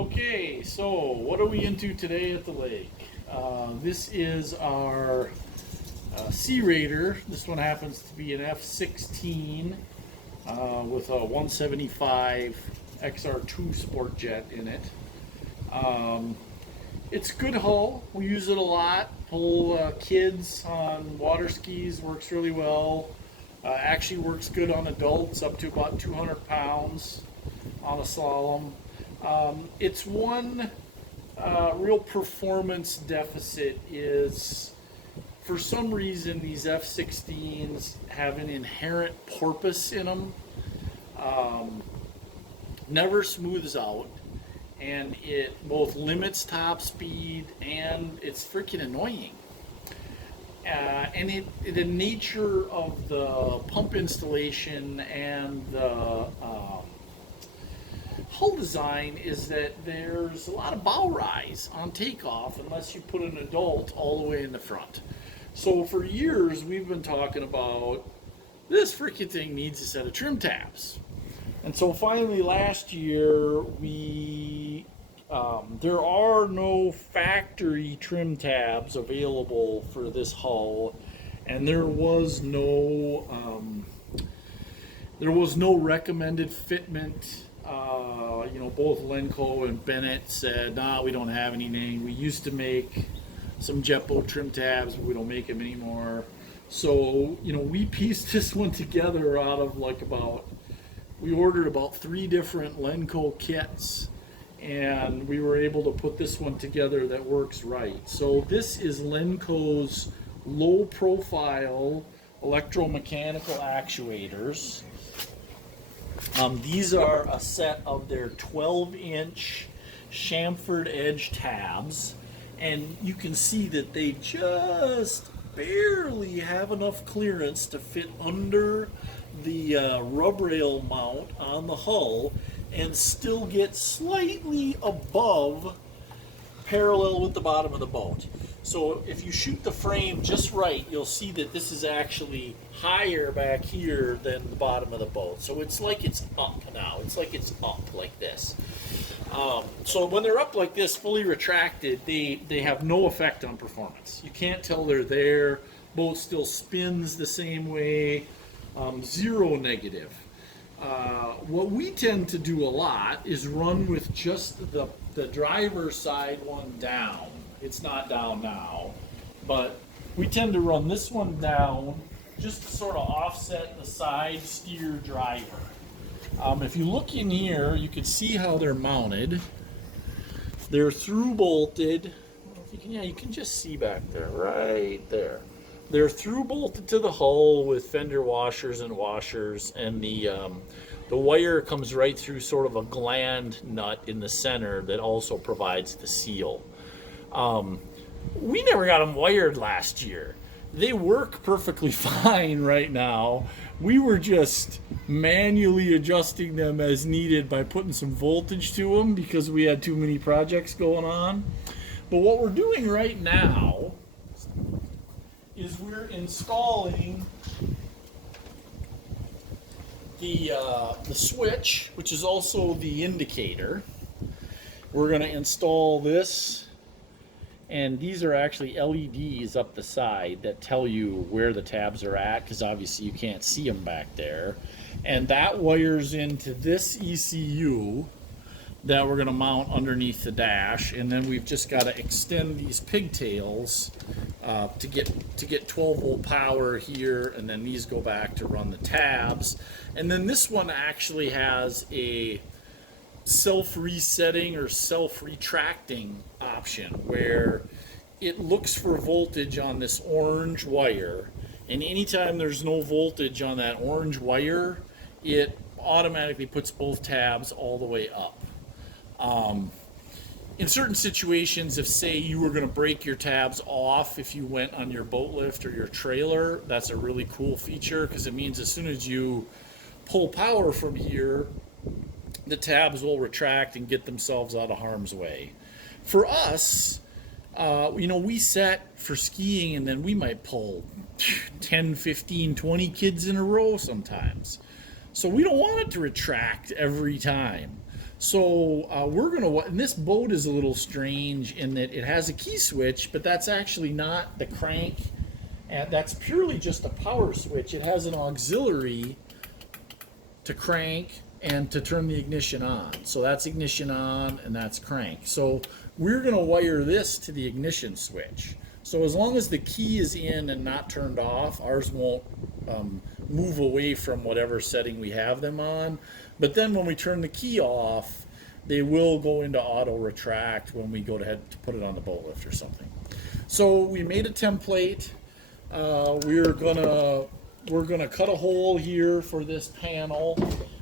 Okay, so what are we into today at the lake? This is our Sea Rayder. This one happens to be an F16 with a 175 XR2 sport jet in it. It's good hull. We use it a lot. Pull kids on water skis, works really well. Actually works good on adults up to about 200 pounds on a slalom. Its one real performance deficit is, for some reason, these F16s have an inherent porpoise in them. Never smooths out, and it both limits top speed and it's freaking annoying. And the nature of the pump installation and the hull design is that there's a lot of bow rise on takeoff unless you put an adult all the way in the front. So for years we've been talking about this freaking thing needs a set of trim tabs. And so finally last year there are no factory trim tabs available for this hull, and there was no recommended fitment. Both Lenco and Bennett said, "Nah, we don't have anything. We used to make some Jetboat trim tabs, but we don't make them anymore." So, we pieced this one together out of we ordered about 3 different Lenco kits, and we were able to put this one together that works right. So this is Lenco's low-profile electro-mechanical actuators. These are a set of their 12-inch chamfered edge tabs, and you can see that they just barely have enough clearance to fit under the rub rail mount on the hull and still get slightly above parallel with the bottom of the boat. So if you shoot the frame just right, you'll see that this is actually higher back here than the bottom of the boat. So it's like it's up now. It's like it's up like this. So when they're up like this, fully retracted, they have no effect on performance. You can't tell they're there. Boat still spins the same way. Zero negative. What we tend to do a lot is run with just the driver's side one down. It's not down now, but we tend to run this one down just to sort of offset the side steer driver. If you look in here, you can see how they're mounted. They're through bolted. You can just see back there, right there. They're through bolted to the hull with fender washers and washers, and the wire comes right through sort of a gland nut in the center that also provides the seal. We never got them wired last year. They work perfectly fine right now. We were just manually adjusting them as needed by putting some voltage to them because we had too many projects going on. But what we're doing right now is we're installing the switch, which is also the indicator. We're going to install this, and these are actually LEDs up the side that tell you where the tabs are at, because obviously you can't see them back there. And that wires into this ECU that we're going to mount underneath the dash, and then we've just got to extend these pigtails to get 12 volt power here, and then these go back to run the tabs. And then this one actually has a self-resetting or self-retracting option where it looks for voltage on this orange wire, and anytime there's no voltage on that orange wire, it automatically puts both tabs all the way up. In certain situations, if say you were going to break your tabs off if you went on your boat lift or your trailer, that's a really cool feature, because it means as soon as you pull power from here, the tabs will retract and get themselves out of harm's way. For us, we set for skiing, and then we might pull 10, 15, 20 kids in a row sometimes. So we don't want it to retract every time. So we're gonna, and this boat is a little strange in that it has a key switch, but that's actually not the crank. And that's purely just a power switch. It has an auxiliary to crank and to turn the ignition on. So that's ignition on and that's crank. So we're gonna wire this to the ignition switch. So as long as the key is in and not turned off, ours won't move away from whatever setting we have them on. But then when we turn the key off, they will go into auto retract when we go ahead to put it on the boat lift or something. So we made a template. We're gonna cut a hole here for this panel.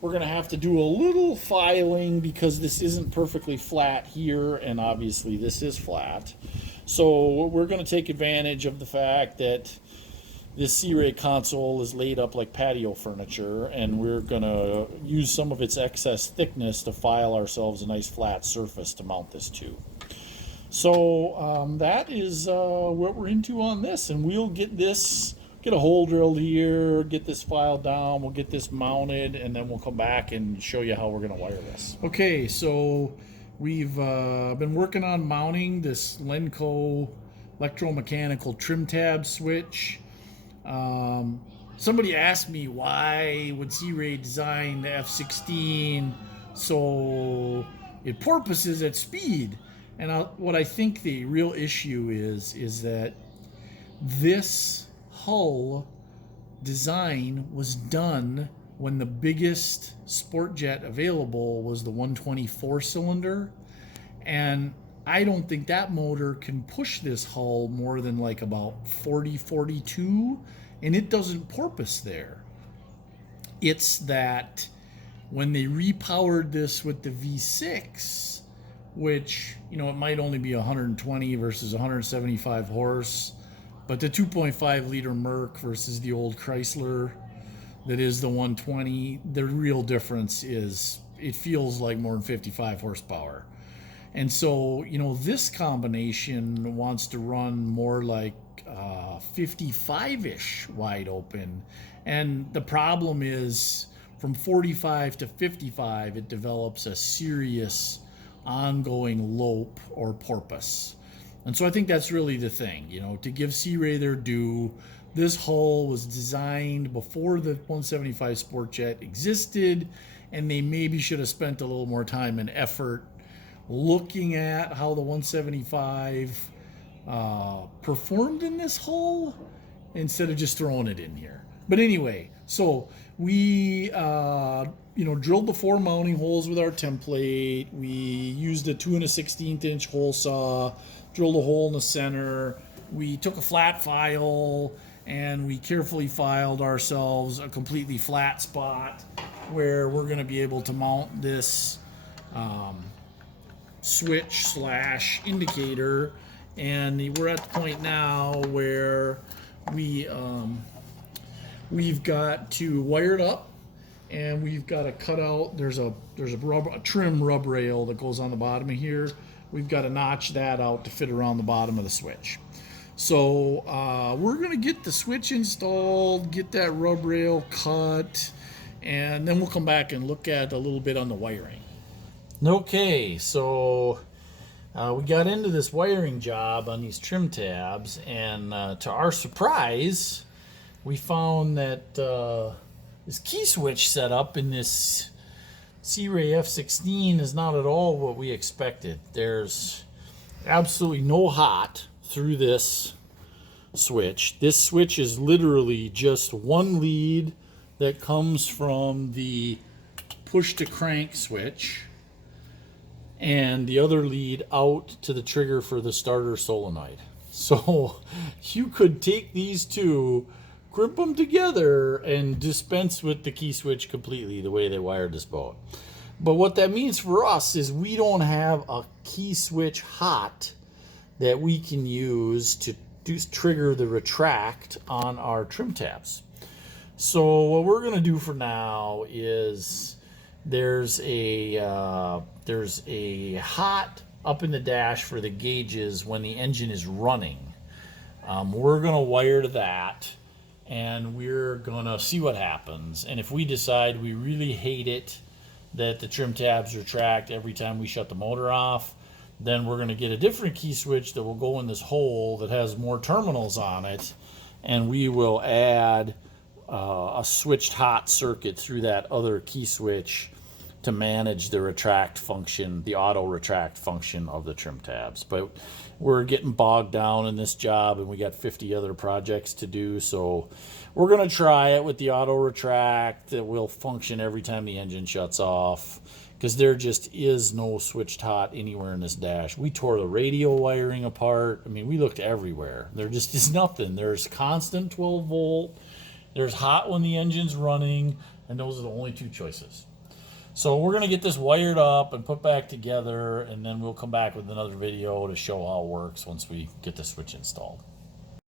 We're gonna have to do a little filing because this isn't perfectly flat here, and obviously this is flat. So we're gonna take advantage of the fact that this Sea Ray console is laid up like patio furniture, and we're gonna use some of its excess thickness to file ourselves a nice flat surface to mount this to. So that is what we're into on this, and we'll get a hole drilled here, get this filed down, we'll get this mounted, and then we'll come back and show you how we're gonna wire this. Okay, so we've been working on mounting this Lenco electro-mechanical trim tab switch. Somebody asked me why would Sea Ray design the F16 so it porpoises at speed, and what I think the real issue is that this hull design was done when the biggest sport jet available was the 124 cylinder, and I don't think that motor can push this hull more than like about 40-42, and it doesn't porpoise there. It's that when they repowered this with the V6, which, you know, it might only be 120 versus 175 horse, but the 2.5 liter Merc versus the old Chrysler that is the 120, the real difference is it feels like more than 55 horsepower. And so, you know, this combination wants to run more like 55-ish wide open. And the problem is from 45 to 55, it develops a serious ongoing lope or porpoise. And so I think that's really the thing, you know, to give Sea Ray their due. This hull was designed before the 175 Sport Jet existed, and they maybe should have spent a little more time and effort looking at how the 175 performed in this hull instead of just throwing it in here. But anyway, so we drilled the 4 mounting holes with our template. We used a 2 1/16 inch hole saw, drilled a hole in the center. We took a flat file and we carefully filed ourselves a completely flat spot where we're going to be able to mount this switch / indicator. And we're at the point now where we've got to wire it up, and we've got to cut out. There's a trim rub rail that goes on the bottom of here. We've got to notch that out to fit around the bottom of the switch. So we're going to get the switch installed, get that rub rail cut, and then we'll come back and look at a little bit on the wiring. Okay, so we got into this wiring job on these trim tabs, and to our surprise, we found that this key switch setup in this Sea Ray F16 is not at all what we expected. There's absolutely no hot through this switch. This switch is literally just one lead that comes from the push to crank switch, and the other lead out to the trigger for the starter solenoid. So you could take these two, crimp them together, and dispense with the key switch completely the way they wired this boat. But what that means for us is we don't have a key switch hot that we can use to trigger the retract on our trim tabs. So what we're going to do for now is there's a hot up in the dash for the gauges when the engine is running. We're going to wire to that, and we're going to see what happens. And if we decide we really hate it, that the trim tabs retract every time we shut the motor off. Then we're going to get a different key switch that will go in this hole that has more terminals on it, and we will add a switched hot circuit through that other key switch to manage the retract function, the auto retract function of the trim tabs. But we're getting bogged down in this job and we got 50 other projects to do, so we're going to try it with the auto retract that will function every time the engine shuts off, because there just is no switched hot anywhere in this dash. We tore the radio wiring apart. I mean, we looked everywhere. There just is nothing. There's constant 12 volt, there's hot when the engine's running, and those are the only two choices. So we're going to get this wired up and put back together, and then we'll come back with another video to show how it works once we get the switch installed.